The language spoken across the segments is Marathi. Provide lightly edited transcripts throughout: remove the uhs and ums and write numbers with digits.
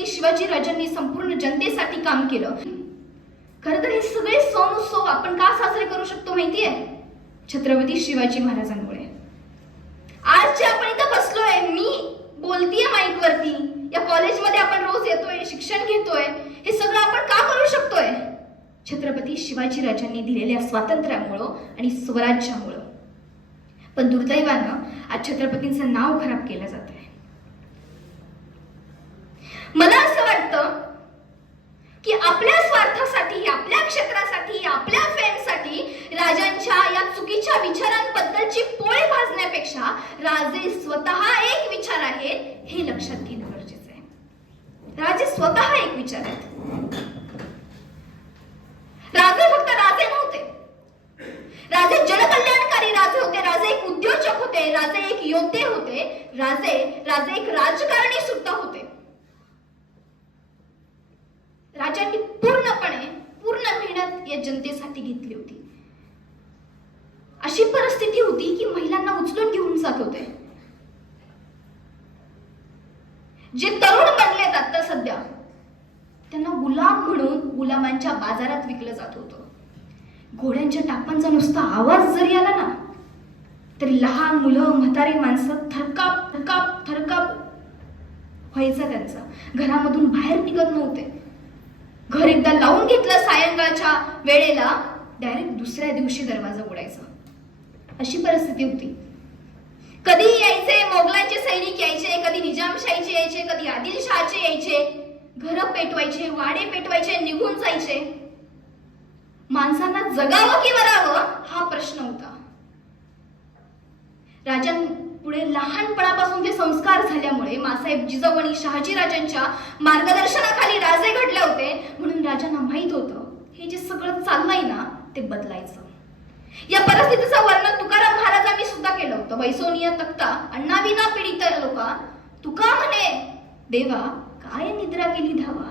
छत्रपती शिवाजी राजांनी संपूर्ण जनतेसाठी काम केलं. खरं तर हे सगळे सण उत्सव आपण का साजरे करू शकतो माहितीये? छत्रपती शिवाजी महाराजांमुळे. आज जे आपण इथं बसलोय, मी बोलतीये माईक वरती, या कॉलेजमध्ये आपण रोज येतोय, शिक्षण घेतोय, हे सगळं आपण का करू शकतोय? छत्रपती शिवाजी राजांनी दिलेल्या स्वातंत्र्यामुळं आणि स्वराज्यामुळं. पण दुर्दैवानं आज छत्रपतींचं नाव खराब केलं जात आहे. मला असं वाटतं की आपल्या स्वार्थासाठी, आपल्या क्षेत्रासाठी, आपल्या फेमसाठी राजांच्या या चुकीच्या विचारांबद्दलची पोळी भाजण्यापेक्षा राजे स्वतः एक विचार आहेत हे लक्षात घेणं गरजेचं आहे. राजे स्वतः एक विचार आहेत. राजे फक्त राजे नव्हते, राजे जनकल्याणकारी राजे होते, राजे एक उद्योजक होते, राजे एक योद्धे होते, राजे एक राजकारणी सुद्धा होते. राजांनी पूर्ण मेहनत या जनतेसाठी घेतली होती. अशी परिस्थिती होती की महिलांना उचलून घेऊन जात होते. जे तरुण बनलेत आता सध्या, त्यांना गुलाम म्हणून गुलामांच्या बाजारात विकलं जात होतं. घोड्यांच्या टापांचा नुसता आवाज जरी आला ना, तरी लहान मुलं, म्हातारी माणसं थरकाप थरकाप थरकाप व्हायचा त्यांचा. घरामधून बाहेर निघत नव्हते. घर एकदा लावून घेतलं सायंकाळच्या वेळेला, डायरेक्ट दुसऱ्या दिवशी दरवाजा उघडायचा. अशी परिस्थिती होती. कधी यायचे मोगलांचे सैनिक यायचे, कधी निजामशाहीचे यायचे, कधी आदिलशहाचे यायचे, घरं पेटवायचे, वाडे पेटवायचे, निघून जायचे. माणसांना जगावं की मरावं हा प्रश्न होता. राजांपुढे लहानपणापासून ते संस्कार झाल्यामुळे मासाहेब जिजाऊ आणि शहाजी राजांच्या मार्गदर्शनाखाली राजे घडले होते, म्हणून राजांना माहित होतं हे जे सगळं चाललंय ना ते बदलायचं. या परिस्थितीचं वर्णन तुकाराम महाराजांनी सुद्धा केलं होतं. वैसोनिया तक्ता अण्णा विना पीडित लोका, तुका म्हणे देवा काय निद्रा केली धावा.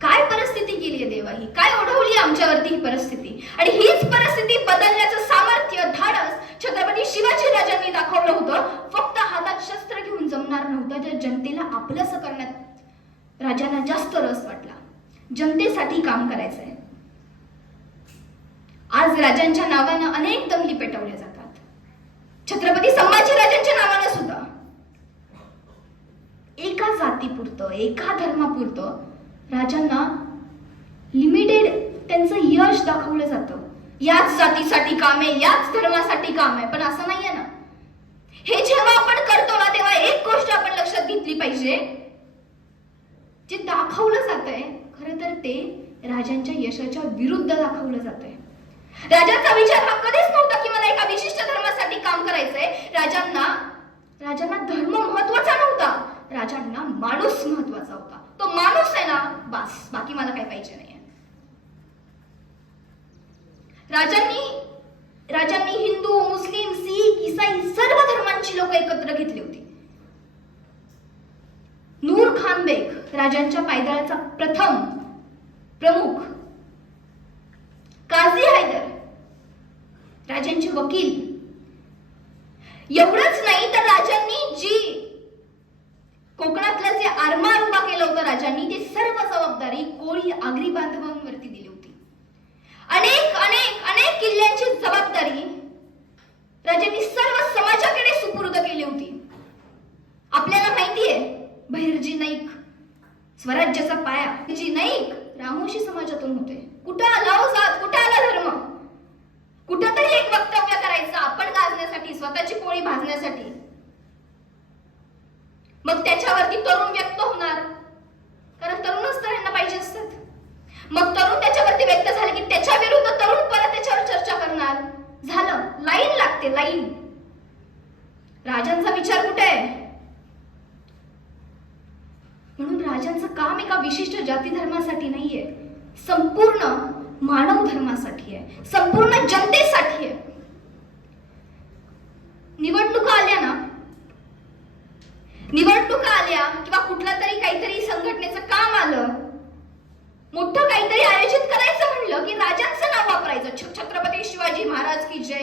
काय परिस्थिती केली आहे देवा ही, काय ओढवली आमच्यावरती ही परिस्थिती. आणि हीच परिस्थिती बदलण्याचं सामर्थ्य, धाडस छत्रपती शिवाजी राजांनी दाखवलं होतं. फक्त हातात शस्त्र घेऊन जमणार नव्हतं. ज्या जनतेला आपलंसं करण्यात राजांना जास्त रस वाटला. जनतेसाठी काम करायचंय. आज राजांच्या नावानं अनेक दंगली पेटवल्या जातात. छत्रपती संभाजी राजांच्या नावानं सुद्धा. एका जातीपुरतं, एका धर्मापुरतं राजांना लिमिटेड त्यांचं यश दाखवलं जातं. याच जातीसाठी काम आहे, याच धर्मासाठी काम आहे. पण असं नाहीये ना. हे जेव्हा आपण करतो ना, तेव्हा एक गोष्ट आपण लक्षात घेतली पाहिजे. जे दाखवलं जातंय खरं तर ते राजांच्या यशाच्या विरुद्ध दाखवलं जातंय. राजांचा विचार हा कधीच नव्हता की मला एका विशिष्ट धर्मासाठी काम करायचंय. राजांना धर्म महत्वाचा नव्हता, राजांना माणूस महत्वाचा होता. तो माणूस आहे ना बस, बाकी मला काही पाहिजे नाही. राजांनी हिंदू, मुस्लिम, सिख, ईसाई सर्व धर्मांची लोक एकत्र घेतली होती. नूर खान बेग राजांच्या पायदळाचा प्रथम प्रमुख, काझी हैदर राजांचे वकील. एवढंच नाही तर राजांनी जी कोकणातलं जे आरमार उभा केलं होतं राजांनी, ते सर्व जबाबदारी कोळी आगरी बांधवांवरती दिली होती. अनेक अनेक अनेक किल्ल्यांची जबाबदारी राजांनी सर्व समाजाकडे सुपूर्द केली होती. आपल्याला माहितीये बहिर्जी नाईक स्वराज्याचा पाया, जी नाईक रामोशी समाजातून होते. कुठं आला हो जात, कुठं आला धर्म, कुठं तरी एक वक्तव्य करायचं आपण गाजण्यासाठी, स्वतःची पोळी भाजण्यासाठी. मग त्याच्यावरती तरुण व्यक्त होणार, कारण तरुणच तर यांना पाहिजे असतात. मग तरुण त्याच्यावरती व्यक्त झाले की त्याच्या विरुद्ध तरुण परत त्याच्यावर चर्चा करणार. झालं, लाईन लागते, लाईन. राजांचा विचार कुठे आहे? म्हणून राजांचं काम एका विशिष्ट जाती धर्मासाठी नाहीये, संपूर्ण मानव धर्मासाठी आहे, संपूर्ण जनतेसाठी आहे. निवडणुका आल्या किंवा कुठला तरी काहीतरी संघटनेचं काम आलं, मोठं काहीतरी आयोजित करायचं म्हणलं की राजांचं नाव वापरायचं. छत्रपती शिवाजी महाराज की जय,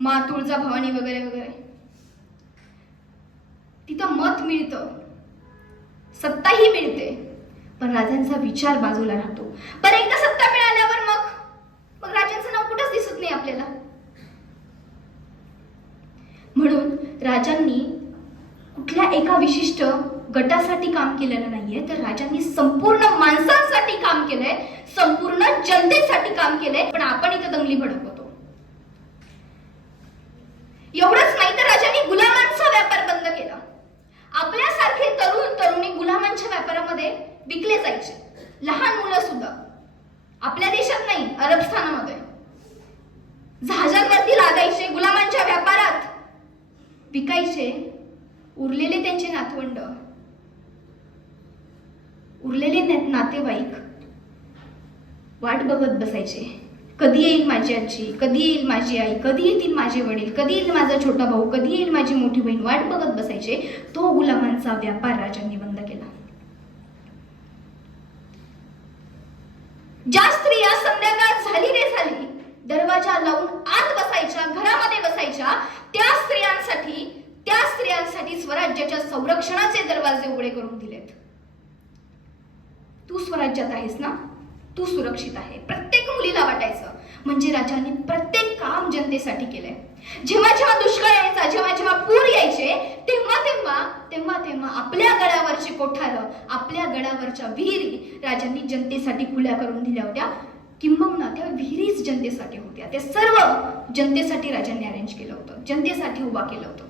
माँ तुळजा भवानी वगैरे वगैरे. तिथं मत मिळतं, सत्ताही मिळते, पण राजांचा विचार बाजूला राहतो. पण एकदा सत्ता मिळाल्यावर मग राजांचं नाव कुठंच दिसत नाही आपल्याला. म्हणून राजांनी कुठल्या एका विशिष्ट गटासाठी काम केलेलं नाहीये, तर राजांनी संपूर्ण माणसांसाठी काम केलंय, संपूर्ण जनतेसाठी काम केलंय. पण आपण इथं दंगली भडकवतो. एवढंच नाही तर राजांनी गुलामांचा व्यापार बंद केला. आपल्यासारखे तरुण तरुणी गुलामांच्या व्यापारामध्ये विकले जायचे. लहान मुलं सुद्धा. आपल्या देशात नाही, अरबस्थानामध्ये जहाजांवरती लागायचे, गुलामांच्या व्यापारात विकायचे. उरलेले त्यांचे नातवंड, उरलेले नातेवाईक वाट बघत बसायचे. कधी येईल माझी आजी, कधी येईल माझी आई, कधी येतील माझे वडील, कधी येईल माझा छोटा भाऊ, कधी येईल माझी मोठी बहीण, वाट बघत बसायचे. तो गुलामांचा व्यापार राजांनी बंद केला. ज्या स्त्रिया संध्याकाळ झाली रे झाली दरवाजा लावून आत बसायच्या, घरामध्ये बसायच्या, त्या स्त्रियांसाठी स्वराज्याच्या संरक्षणाचे दरवाजे उघडे करून दिलेत. तू स्वराज्यात आहेस ना, तू सुरक्षित आहे. प्रत्येक मुलीला वाटायचं. म्हणजे राजांनी प्रत्येक काम जनतेसाठी केलंय. जेव्हा जेव्हा दुष्काळ यायचा, जेव्हा जेव्हा पूर यायचे, तेव्हा आपल्या गडावरची कोठारं, आपल्या गडावरच्या विहिरी राजांनी जनतेसाठी खुल्या करून दिल्या होत्या. किंबहुना त्या विहिरीच जनतेसाठी होत्या. ते सर्व जनतेसाठी राजांनी अरेंज केलं होतं, जनतेसाठी उभा केलं होतं.